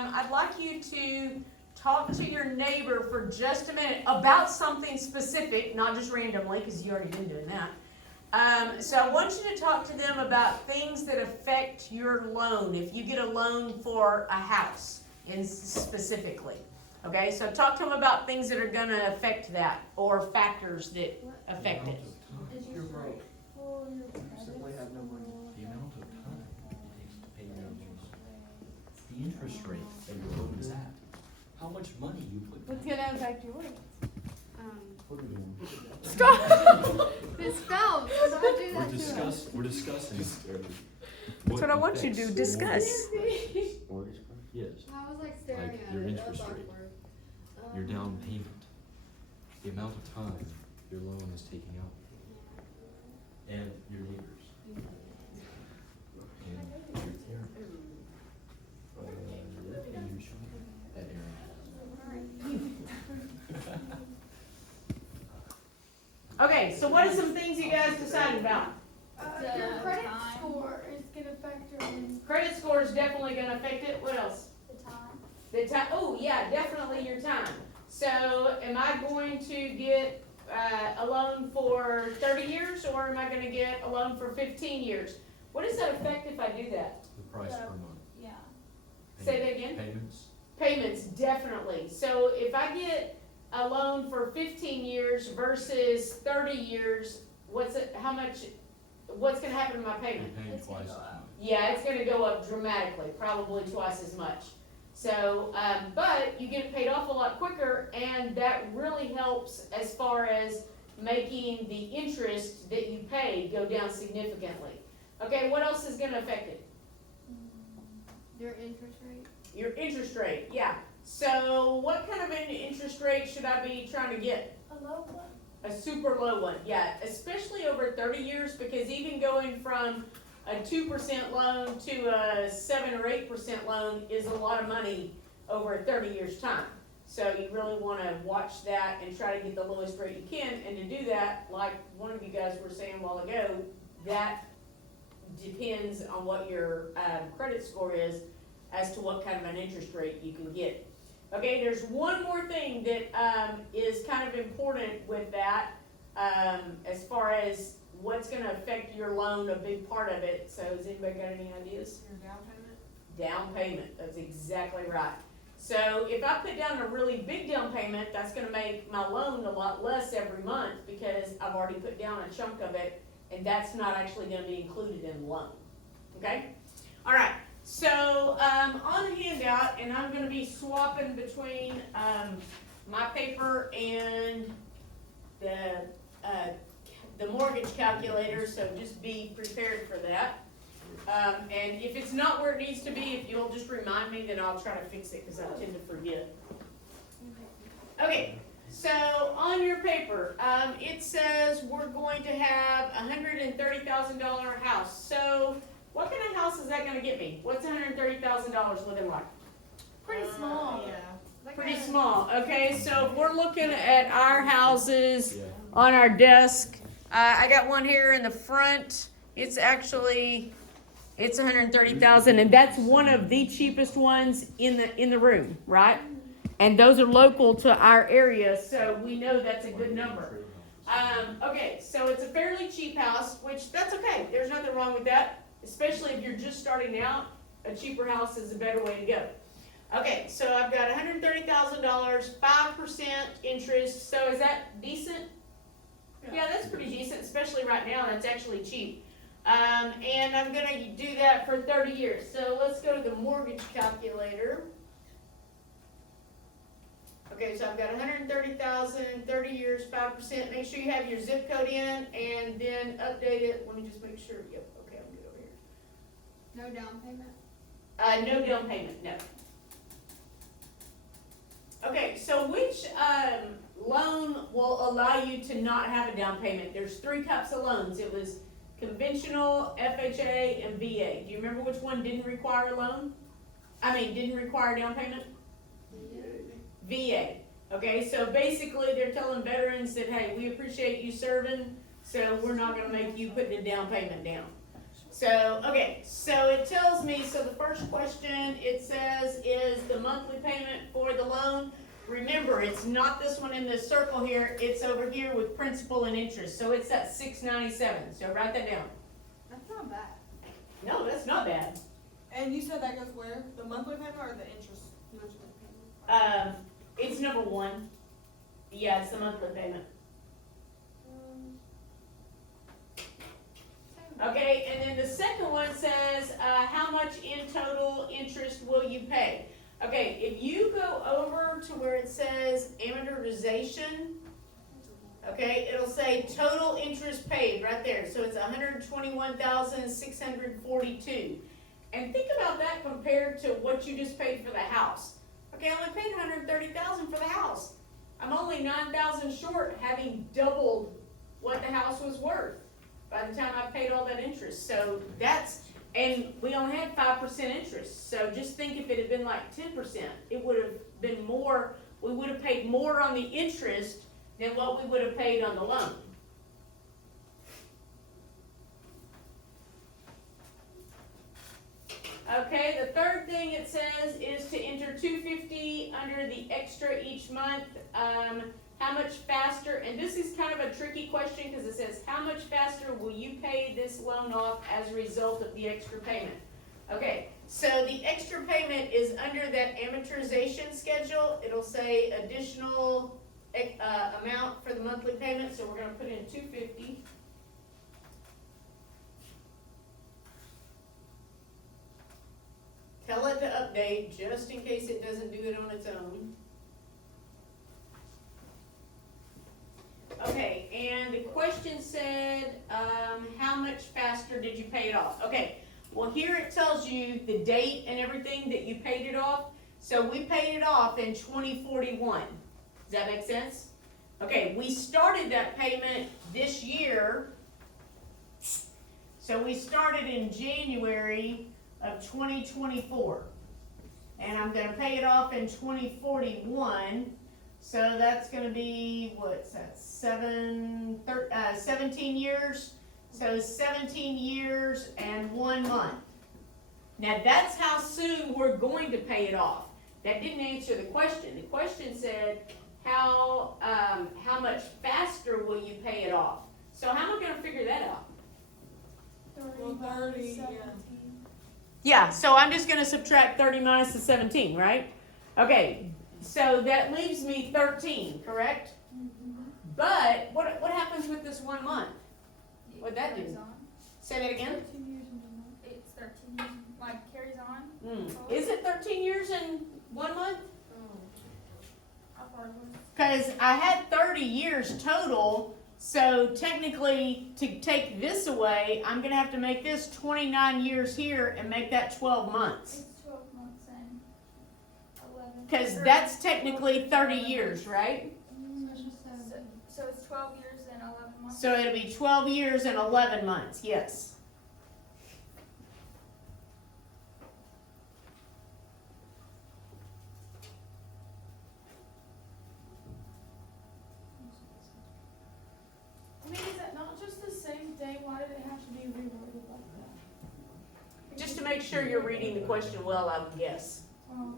I'd like you to talk to your neighbor for just a minute about something specific, not just randomly, because you already been doing that. So I want you to talk to them about things that affect your loan, if you get a loan for a house specifically. Okay, so talk to them about things that are gonna affect that, or factors that affect it. You're broke. You simply have no money. The amount of time it takes to pay your bills, the interest rate that your loan is at, how much money you put What's down. gonna affect yours? What are we doing? Stop! It spells. Don't do that to us. We're discussing. That's what I want you to do, discuss. Mortgage card? Yes, I was like staring Like at your it. interest That's rate. awkward. your down payment, the amount of time your loan is taking out, and your neighbors, and your parents. And your shop at Aaron. Okay, so what are some things you guys decided about? Your credit score is gonna factor in Credit score is definitely gonna affect it. What else? the time. The time. Oh, yeah, definitely your time. So, am I going to get a loan for 30 years, or am I going to get a loan for 15 years? What does that affect if I do that? The price per month. Yeah. Say that again? Payments, Payments, definitely. So, if I get a loan for 15 years versus 30 years, what's going to happen to my you're payment? paying It's gonna twice as go much. up. Yeah, it's gonna go up dramatically, probably twice as much. So, but you get it paid off a lot quicker, and that really helps as far as making the interest that you pay go down significantly. Okay, what else is gonna affect it? Your interest rate. Your interest rate, yeah. So what kind of an interest rate should I be trying to get? A low one. A super low one, yeah, especially over 30 years, because even going from a 2% loan to a 7 or 8% loan is a lot of money over 30 years' time. So you really wanna watch that and try to get the lowest rate you can, and to do that, like one of you guys were saying a while ago, that depends on what your, credit score is as to what kind of an interest rate you can get. Okay, there's one more thing that, is kind of important with that, as far as what's gonna affect your loan, a big part of it. So has anybody got any ideas? Your down payment? Down payment, that's exactly right. So if I put down a really big down payment, that's gonna make my loan a lot less every month, because I've already put down a chunk of it, and that's not actually gonna be included in the loan, okay? All right, so, on the handout, and I'm gonna be swapping between, my paper and the mortgage calculator, so just be prepared for that. And if it's not where it needs to be, if you'll just remind me, then I'll try to fix it, cause I tend to forget. Okay, so on your paper, it says we're going to have a $130,000 house. So what kind of house is that gonna get me? What's $130,000 looking like? Pretty small. Yeah. Like Pretty a- small, okay, so if we're looking at our houses Yeah. on our desk, I got one here in the front, it's 130,000, and that's one of the cheapest ones in the room, right? And those are local to our area, so we know that's a good number. Okay, so it's a fairly cheap house, which that's okay, there's nothing wrong with that, especially if you're just starting out, a cheaper house is a better way to go. Okay, so I've got $130,000, 5% interest, so is that decent? Yeah, that's pretty decent, especially right now, that's actually cheap. And I'm gonna do that for 30 years, so let's go to the mortgage calculator. Okay, so I've got 130,000, 30 years, 5%, make sure you have your zip code in, and then update it, let me just make sure, yep, okay, I'm good over here. No down payment. No down payment, no. Okay, so which, loan will allow you to not have a down payment? There's 3 types of loans. It was conventional, FHA, and VA. Do you remember which one didn't require a loan? Didn't require a down payment? VA. Okay, so basically they're telling veterans that, hey, we appreciate you serving, so we're not gonna make you put the down payment down. So, okay, so it tells me, so the first question, it says, is the monthly payment for the loan? Remember, it's not this one in this circle here, it's over here with principal and interest, so it's at $697, so write that down. That's not bad. No, that's not bad. And you said that goes where? The monthly payment or the interest monthly payment? It's number one. Yeah, it's the monthly payment. Okay, and then the second one says, how much in total interest will you pay? Okay, if you go over to where it says amortization, okay, it'll say total interest paid right there, so it's $121,642. And think about that compared to what you just paid for the house. Okay, I only paid $130,000 for the house. I'm only $9,000 short, having doubled what the house was worth by the time I paid all that interest. So that's, and we only had 5% interest. So just think if it had been like 10%, it would have been more, we would have paid more on the interest than what we would have paid on the loan. Okay, the third thing it says is to enter $250 under the extra each month. How much faster, and this is kind of a tricky question because it says, how much faster will you pay this loan off as a result of the extra payment? Okay, so the extra payment is under that amortization schedule. It'll say additional amount for the monthly payment, so we're gonna put in $250. Tell it to update, just in case it doesn't do it on its own. Okay, and the question said, how much faster did you pay it off? Okay, well here it tells you the date and everything that you paid it off. So we paid it off in 2041. Does that make sense? Okay, we started that payment this year. So we started in January of 2024. And I'm gonna pay it off in 2041. So that's gonna be, what's that, 17 years? So 17 years and 1 month. Now that's how soon we're going to pay it off. That didn't answer the question. The question said, how much faster will you pay it off? So how am I gonna figure that out? Well, 30, yeah. Yeah, so I'm just gonna subtract 30 minus the 17, right? Okay, so that leaves me 13, correct? But what happens with this 1 month? What'd that do? Carries on. Say that again? 13 years in 1 month. It's 13 years, like carries on. Is it 13 years and 1 month? I thought it was. Cause I had 30 years total, so technically to take this away, I'm gonna have to make this 29 years here and make that 12 months. It's 12 months and 11. Cause that's technically 30 years, right? So it's 12 years and 11 months. So it'll be 12 years and 11 months, yes. I mean, is that not just the same thing? Why did it have to be reworded like that? Just to make sure you're reading the question well, I would guess. Oh.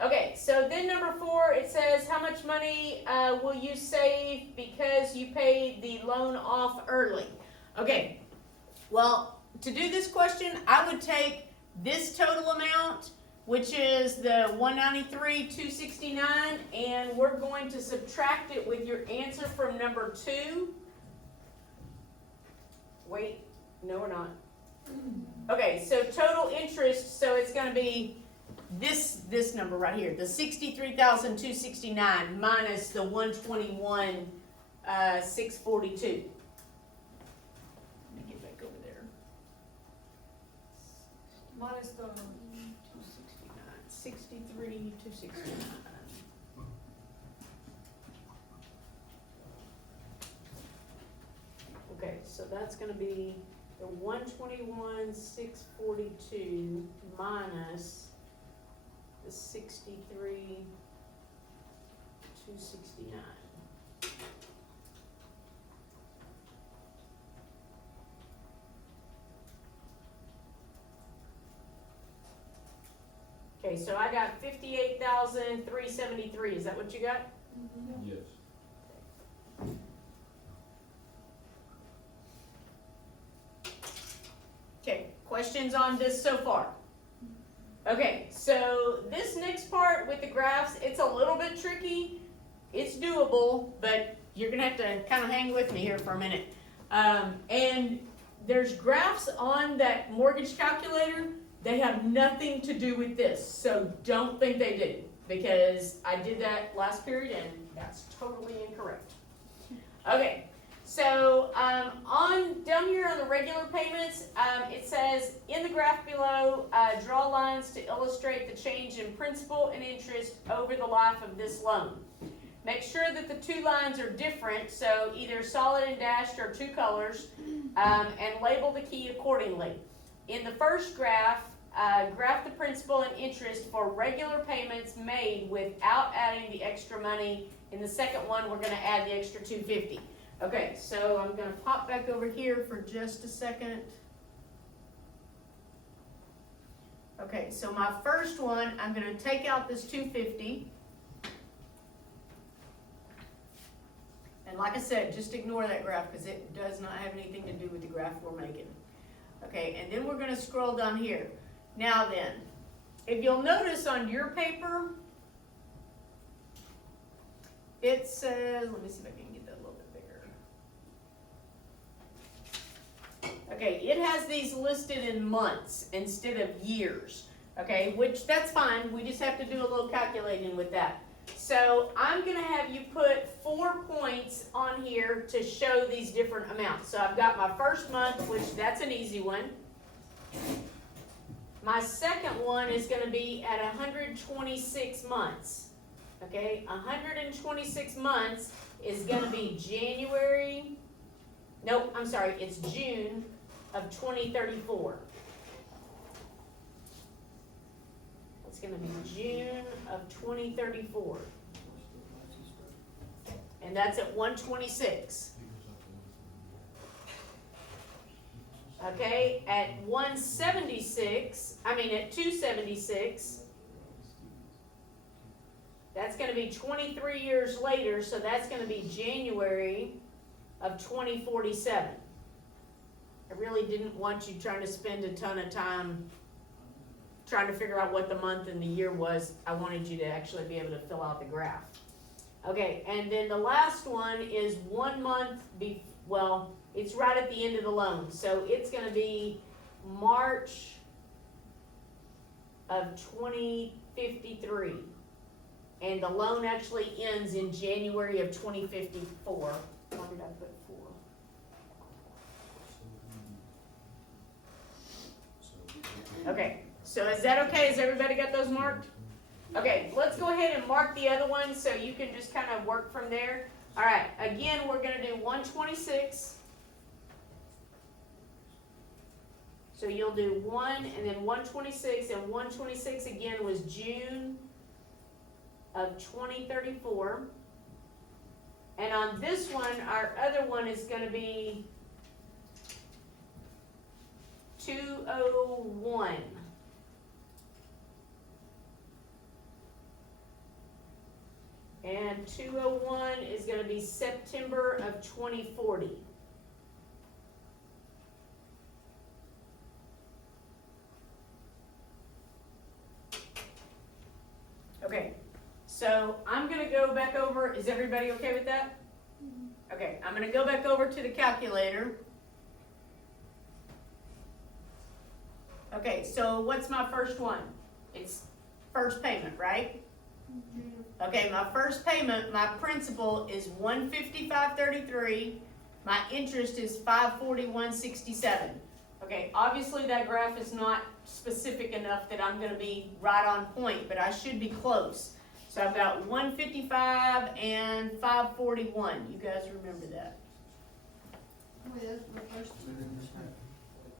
Okay, so then number 4, it says, how much money will you save because you paid the loan off early? Okay, well, to do this question, I would take this total amount, which is the $193,269, and we're going to subtract it with your answer from number 2. Wait, no, we're not. Okay, so total interest, so it's gonna be this number right here, the $63,269 minus the $121,642. Let me get back over there. Minus the 63,269. Okay, so that's gonna be the 121,642 minus the 63,269. Okay, so I got 58,373, is that what you got? Yes. Okay, questions on this so far? Okay, so this next part with the graphs, it's a little bit tricky. It's doable, but you're gonna have to kind of hang with me here for a minute. And there's graphs on that mortgage calculator. They have nothing to do with this, so don't think they do, because I did that last period and that's totally incorrect. Okay, so on down here on the regular payments, it says in the graph below, draw lines to illustrate the change in principal and interest over the life of this loan. Make sure that the two lines are different, so either solid and dashed or two colors, and label the key accordingly. In the first graph, graph the principal and interest for regular payments made without adding the extra money. In the second one, we're gonna add the extra $250. Okay, so I'm gonna pop back over here for just a second. Okay, so my first one, I'm gonna take out this $250. And like I said, just ignore that graph because it does not have anything to do with the graph we're making. Okay, and then we're gonna scroll down here. Now then, if you'll notice on your paper, it says, let me see if I can get that a little bit bigger. Okay, it has these listed in months instead of years, okay, which that's fine. We just have to do a little calculating with that. So I'm gonna have you put 4 points on here to show these different amounts. So I've got my first month, which that's an easy one. My second one is gonna be at 126 months. Okay, 126 months is gonna be it's June of 2034. It's gonna be June of 2034. And that's at 126. Okay, at 276, that's gonna be 23 years later, so that's gonna be January of 2047. I really didn't want you trying to spend a ton of time trying to figure out what the month and the year was. I wanted you to actually be able to fill out the graph. Okay, and then the last one is 1 month, it's right at the end of the loan. So it's gonna be March of 2053. And the loan actually ends in January of 2054. Why did I put 4? Okay, so is that okay? Has everybody got those marked? Okay, let's go ahead and mark the other ones so you can just kind of work from there. All right, again, we're gonna do 126. So you'll do 1 and then 126, and 126 again was June of 2034. And on this one, our other one is gonna be 201. And 201 is gonna be September of 2040. Okay, so I'm gonna go back over, is everybody okay with that? Okay, I'm gonna go back over to the calculator. Okay, so what's my first one? It's first payment, right? Okay, my first payment, my principal is $155.33. My interest is $541.67. Okay, obviously that graph is not specific enough that I'm gonna be right on point, but I should be close. So I've got 155 and 541. You guys remember that? Wait, that's the first two.